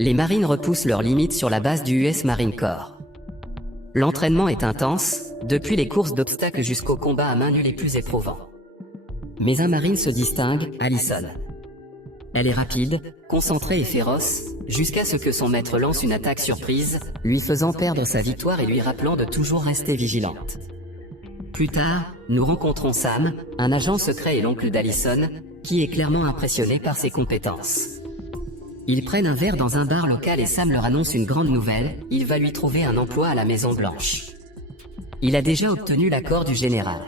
Les Marines repoussent leurs limites sur la base du US Marine Corps. L'entraînement est intense, depuis les courses d'obstacles jusqu'aux combats à main nue les plus éprouvants. Mais un Marine se distingue, Allison. Elle est rapide, concentrée et féroce, jusqu'à ce que son maître lance une attaque surprise, lui faisant perdre sa victoire et lui rappelant de toujours rester vigilante. Plus tard, nous rencontrons Sam, un agent secret et l'oncle d'Allison, qui est clairement impressionné par ses compétences. Ils prennent un verre dans un bar local et Sam leur annonce une grande nouvelle, il va lui trouver un emploi à la Maison Blanche. Il a déjà obtenu l'accord du général.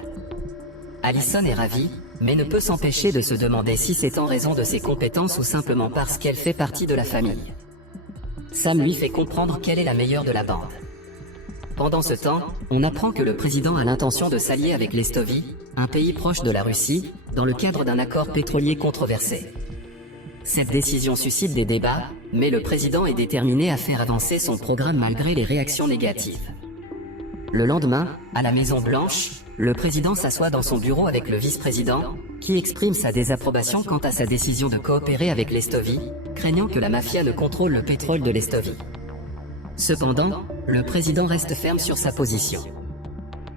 Allison est ravie, mais ne peut s'empêcher de se demander si c'est en raison de ses compétences ou simplement parce qu'elle fait partie de la famille. Sam lui fait comprendre qu'elle est la meilleure de la bande. Pendant ce temps, on apprend que le président a l'intention de s'allier avec l'Estovie, un pays proche de la Russie, dans le cadre d'un accord pétrolier controversé. Cette décision suscite des débats, mais le président est déterminé à faire avancer son programme malgré les réactions négatives. Le lendemain, à la Maison Blanche, le président s'assoit dans son bureau avec le vice-président, qui exprime sa désapprobation quant à sa décision de coopérer avec l'Estovie, craignant que la mafia ne contrôle le pétrole de l'Estovie. Cependant, le président reste ferme sur sa position.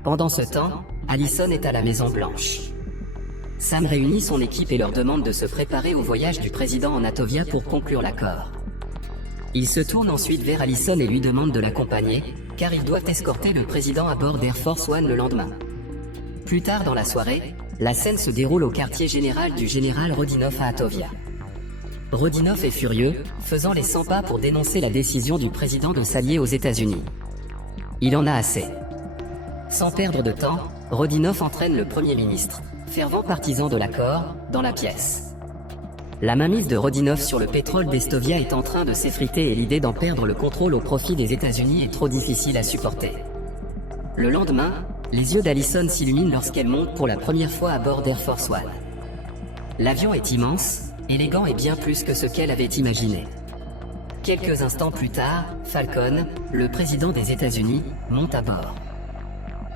Pendant ce temps, Allison est à la Maison Blanche. Sam réunit son équipe et leur demande de se préparer au voyage du président en Atovia pour conclure l'accord. Il se tourne ensuite vers Allison et lui demande de l'accompagner, car ils doivent escorter le président à bord d'Air Force One le lendemain. Plus tard dans la soirée, la scène se déroule au quartier général du général Rodinov à Atovia. Rodinov est furieux, faisant les 100 pas pour dénoncer la décision du président de s'allier aux États-Unis. Il en a assez. Sans perdre de temps, Rodinov entraîne le Premier ministre, fervent partisan de l'accord, dans la pièce. La mainmise de Rodinov sur le pétrole d'Estovia est en train de s'effriter et l'idée d'en perdre le contrôle au profit des États-Unis est trop difficile à supporter. Le lendemain, les yeux d'Allison s'illuminent lorsqu'elle monte pour la première fois à bord d'Air Force One. L'avion est immense, élégant et bien plus que ce qu'elle avait imaginé. Quelques instants plus tard, Falcon, le président des États-Unis, monte à bord.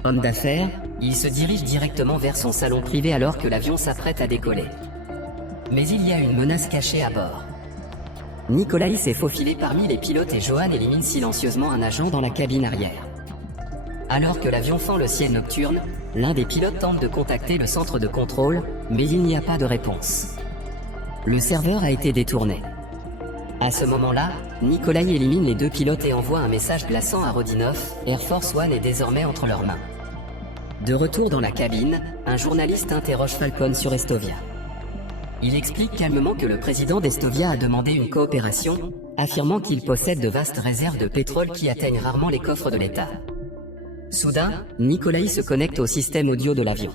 Homme d'affaires, il se dirige directement vers son salon privé alors que l'avion s'apprête à décoller. Mais il y a une menace cachée à bord. Nikolai s'est faufilé parmi les pilotes et Johan élimine silencieusement un agent dans la cabine arrière. Alors que l'avion fend le ciel nocturne, l'un des pilotes tente de contacter le centre de contrôle, mais il n'y a pas de réponse. Le serveur a été détourné. À ce moment-là, Nikolai élimine les deux pilotes et envoie un message glaçant à Rodinov, Air Force One est désormais entre leurs mains. De retour dans la cabine, un journaliste interroge Falcon sur Estovia. Il explique calmement que le président d'Estovia a demandé une coopération, affirmant qu'il possède de vastes réserves de pétrole qui atteignent rarement les coffres de l'État. Soudain, Nikolai se connecte au système audio de l'avion.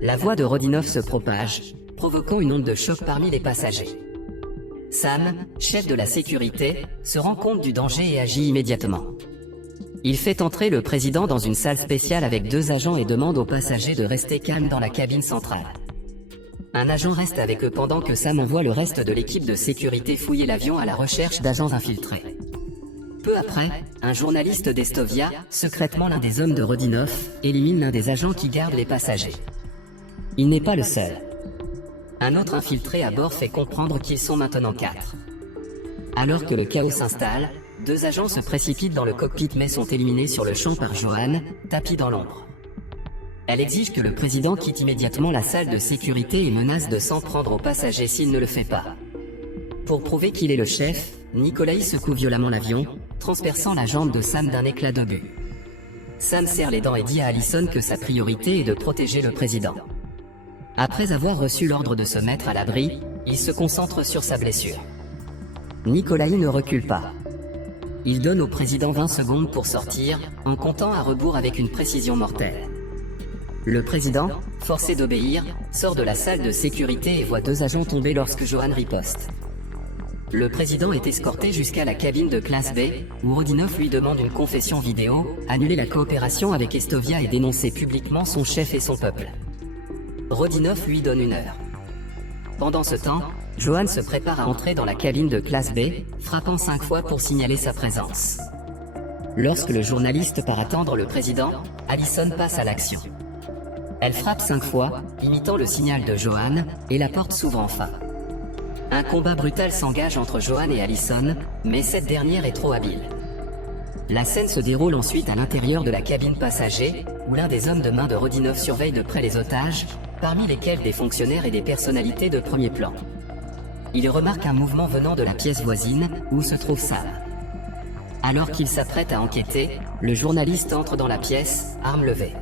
La voix de Rodinov se propage, provoquant une onde de choc parmi les passagers. Sam, chef de la sécurité, se rend compte du danger et agit immédiatement. Il fait entrer le président dans une salle spéciale avec deux agents et demande aux passagers de rester calmes dans la cabine centrale. Un agent reste avec eux pendant que Sam envoie le reste de l'équipe de sécurité fouiller l'avion à la recherche d'agents infiltrés. Peu après, un journaliste d'Estovia, secrètement l'un des hommes de Rodinov, élimine l'un des agents qui garde les passagers. Il n'est pas le seul. Un autre infiltré à bord fait comprendre qu'ils sont maintenant 4. Alors que le chaos s'installe, deux agents se précipitent dans le cockpit mais sont éliminés sur le champ par Johan, tapis dans l'ombre. Elle exige que le président quitte immédiatement la salle de sécurité et menace de s'en prendre aux passagers s'il ne le fait pas. Pour prouver qu'il est le chef, Nikolai secoue violemment l'avion, transperçant la jambe de Sam d'un éclat d'obus. Sam serre les dents et dit à Allison que sa priorité est de protéger le président. Après avoir reçu l'ordre de se mettre à l'abri, il se concentre sur sa blessure. Nikolai ne recule pas. Il donne au président 20 secondes pour sortir, en comptant à rebours avec une précision mortelle. Le président, forcé d'obéir, sort de la salle de sécurité et voit deux agents tomber lorsque Johan riposte. Le président est escorté jusqu'à la cabine de classe B, où Rodinov lui demande une confession vidéo, annuler la coopération avec Estovia et dénoncer publiquement son chef et son peuple. Rodinov lui donne 1 heure. Pendant ce temps, Johan se prépare à entrer dans la cabine de classe B, frappant 5 fois pour signaler sa présence. Lorsque le journaliste part attendre le président, Allison passe à l'action. Elle frappe 5 fois, imitant le signal de Johan, et la porte s'ouvre enfin. un combat brutal s'engage entre Joanne et Allison, mais cette dernière est trop habile. La scène se déroule ensuite à l'intérieur de la cabine passager, où l'un des hommes de main de Rodinov surveille de près les otages, parmi lesquels des fonctionnaires et des personnalités de premier plan. Il remarque un mouvement venant de la pièce voisine, où se trouve Sam. Alors qu'il s'apprête à enquêter, le journaliste entre dans la pièce, arme levée.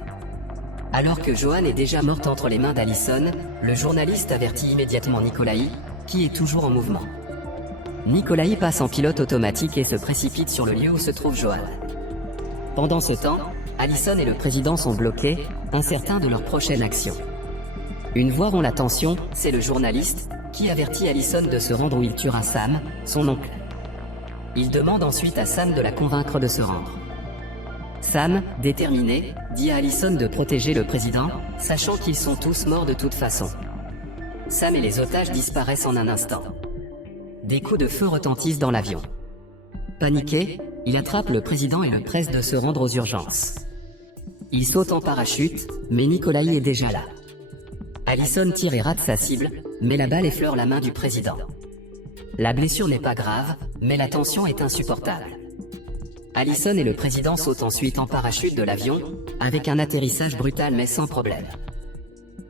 Alors que Joanne est déjà morte entre les mains d'Allison, le journaliste avertit immédiatement Nikolaï, qui est toujours en mouvement. Nikolaï passe en pilote automatique et se précipite sur le lieu où se trouve Joanne. Pendant ce temps, Allison et le président sont bloqués, incertains de leur prochaine action. Une voix rompt la tension, c'est le journaliste, qui avertit Allison de se rendre où il tuera Sam, son oncle. Il demande ensuite à Sam de la convaincre de se rendre. Sam, déterminé, dit à Allison de protéger le président, sachant qu'ils sont tous morts de toute façon. Sam et les otages disparaissent en un instant. Des coups de feu retentissent dans l'avion. Paniqué, il attrape le président et le presse de se rendre aux urgences. Il saute en parachute, mais Nikolaï est déjà là. Allison tire et rate sa cible, mais la balle effleure la main du président. La blessure n'est pas grave, mais la tension est insupportable. Allison et le président sautent ensuite en parachute de l'avion, avec un atterrissage brutal mais sans problème.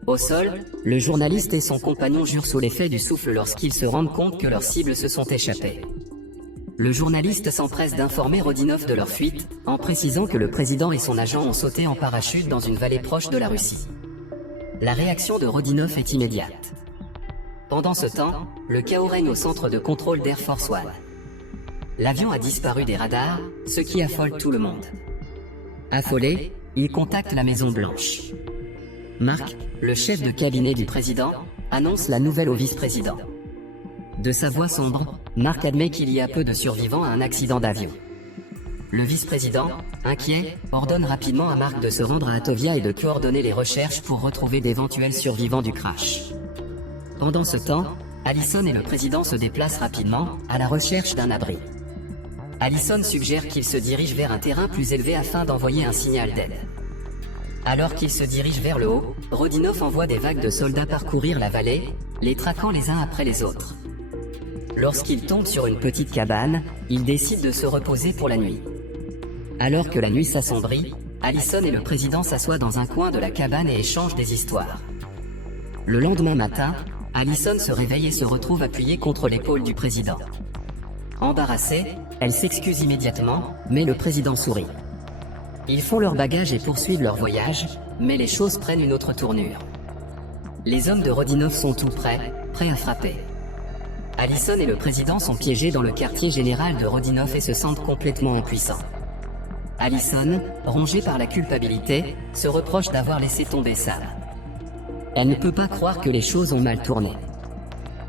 Au sol, le journaliste et son compagnon jurent sous l'effet du souffle lorsqu'ils se rendent compte que leurs cibles se sont échappées. Le journaliste s'empresse d'informer Rodinov de leur fuite, en précisant que le président et son agent ont sauté en parachute dans une vallée proche de la Russie. La réaction de Rodinov est immédiate. Pendant ce temps, le chaos règne au centre de contrôle d'Air Force One. L'avion a disparu des radars, ce qui affole tout le monde. Affolé, il contacte la Maison Blanche. Mark, le chef de cabinet du président, annonce la nouvelle au vice-président. De sa voix sombre, Mark admet qu'il y a peu de survivants à un accident d'avion. Le vice-président, inquiet, ordonne rapidement à Mark de se rendre à Atovia et de coordonner les recherches pour retrouver d'éventuels survivants du crash. Pendant ce temps, Allison et le président se déplacent rapidement, à la recherche d'un abri. Allison suggère qu'il se dirige vers un terrain plus élevé afin d'envoyer un signal d'aide. Alors qu'il se dirige vers le haut, Rodinov envoie des vagues de soldats parcourir la vallée, les traquant les uns après les autres. Lorsqu'il tombe sur une petite cabane, il décide de se reposer pour la nuit. Alors que la nuit s'assombrit, Allison et le président s'assoient dans un coin de la cabane et échangent des histoires. Le lendemain matin, Allison se réveille et se retrouve appuyée contre l'épaule du président. Embarrassée, elle s'excuse immédiatement, mais le président sourit. Ils font leur bagage et poursuivent leur voyage, mais les choses prennent une autre tournure. Les hommes de Rodinov sont tout prêts à frapper. Allison et le président sont piégés dans le quartier général de Rodinov et se sentent complètement impuissants. Allison, rongée par la culpabilité, se reproche d'avoir laissé tomber Sam. Elle ne peut pas croire que les choses ont mal tourné.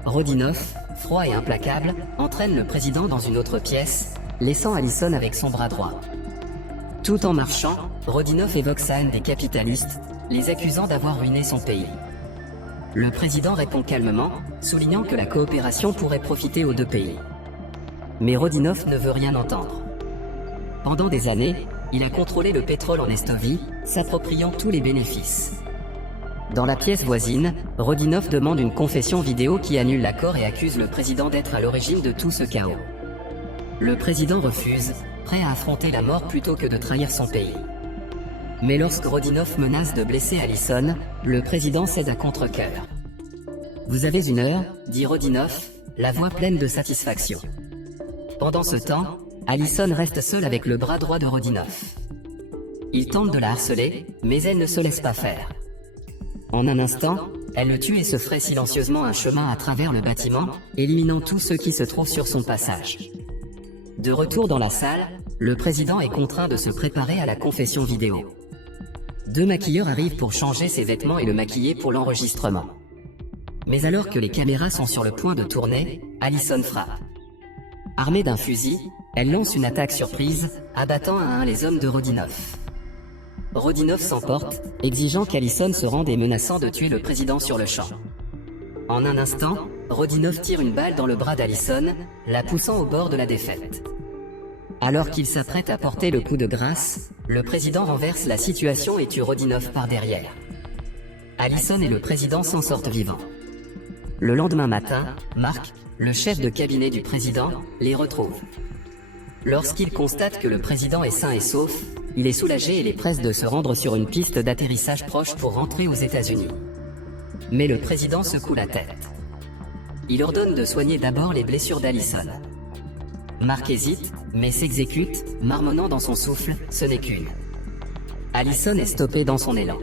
Rodinov, froid et implacable, entraîne le président dans une autre pièce, laissant Allison avec son bras droit. Tout en marchant, Rodinov évoque sa haine des capitalistes, les accusant d'avoir ruiné son pays. Le président répond calmement, soulignant que la coopération pourrait profiter aux deux pays. Mais Rodinov ne veut rien entendre. Pendant des années, il a contrôlé le pétrole en Estovie, s'appropriant tous les bénéfices. Dans la pièce voisine, Rodinov demande une confession vidéo qui annule l'accord et accuse le président d'être à l'origine de tout ce chaos. Le président refuse, prêt à affronter la mort plutôt que de trahir son pays. Mais lorsque Rodinov menace de blesser Allison, le président cède à contre-cœur. « Vous avez une heure » dit Rodinov, la voix pleine de satisfaction. Pendant ce temps, Allison reste seule avec le bras droit de Rodinov. Il tente de la harceler, mais elle ne se laisse pas faire. En un instant, elle le tue et se fraye silencieusement un chemin à travers le bâtiment, éliminant tous ceux qui se trouvent sur son passage. De retour dans la salle, le président est contraint de se préparer à la confession vidéo. Deux maquilleurs arrivent pour changer ses vêtements et le maquiller pour l'enregistrement. Mais alors que les caméras sont sur le point de tourner, Allison frappe. Armée d'un fusil, elle lance une attaque surprise, abattant à un les hommes de Rodinov. Rodinov s'emporte, exigeant qu'Allison se rende et menaçant de tuer le président sur le champ. En un instant, Rodinov tire une balle dans le bras d'Allison, la poussant au bord de la défaite. Alors qu'il s'apprête à porter le coup de grâce, le président renverse la situation et tue Rodinov par derrière. Allison et le président s'en sortent vivants. Le lendemain matin, Mark, le chef de cabinet du président, les retrouve. Lorsqu'il constate que le président est sain et sauf, il est soulagé et les presse de se rendre sur une piste d'atterrissage proche pour rentrer aux États-Unis. Mais le président secoue la tête. Il ordonne de soigner d'abord les blessures d'Allison. Mark hésite, mais s'exécute, marmonnant dans son souffle, ce n'est qu'une. Allison est stoppée dans son élan.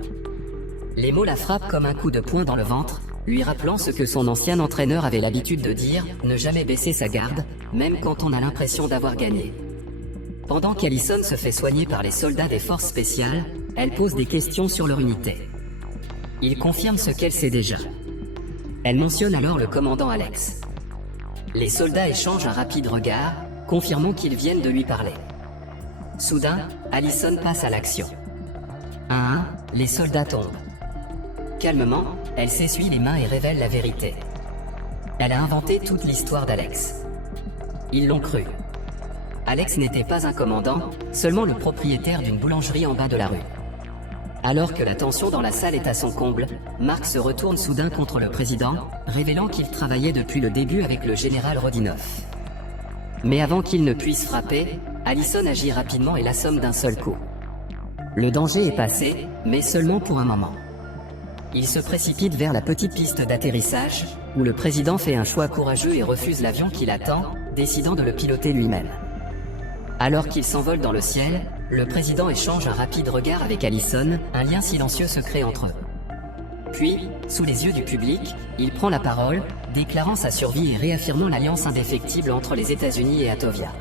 Les mots la frappent comme un coup de poing dans le ventre, lui rappelant ce que son ancien entraîneur avait l'habitude de dire, ne jamais baisser sa garde, même quand on a l'impression d'avoir gagné. Pendant qu'Allison se fait soigner par les soldats des forces spéciales, elle pose des questions sur leur unité. Il confirme ce qu'elle sait déjà. Elle mentionne alors le commandant Alex. Les soldats échangent un rapide regard, confirmant qu'ils viennent de lui parler. Soudain, Allison passe à l'action. Un à un, les soldats tombent. Calmement, elle s'essuie les mains et révèle la vérité. Elle a inventé toute l'histoire d'Alex. Ils l'ont cru. Alex n'était pas un commandant, seulement le propriétaire d'une boulangerie en bas de la rue. Alors que la tension dans la salle est à son comble, Mark se retourne soudain contre le président, révélant qu'il travaillait depuis le début avec le général Rodinoff. Mais avant qu'il ne puisse frapper, Allison agit rapidement et l'assomme d'un seul coup. Le danger est passé, mais seulement pour un moment. Il se précipite vers la petite piste d'atterrissage, où le président fait un choix courageux et refuse l'avion qui l'attend, décidant de le piloter lui-même. Alors qu'il s'envole dans le ciel, le président échange un rapide regard avec Allison, un lien silencieux se crée entre eux. Puis, sous les yeux du public, il prend la parole, déclarant sa survie et réaffirmant l'alliance indéfectible entre les États-Unis et Atovia.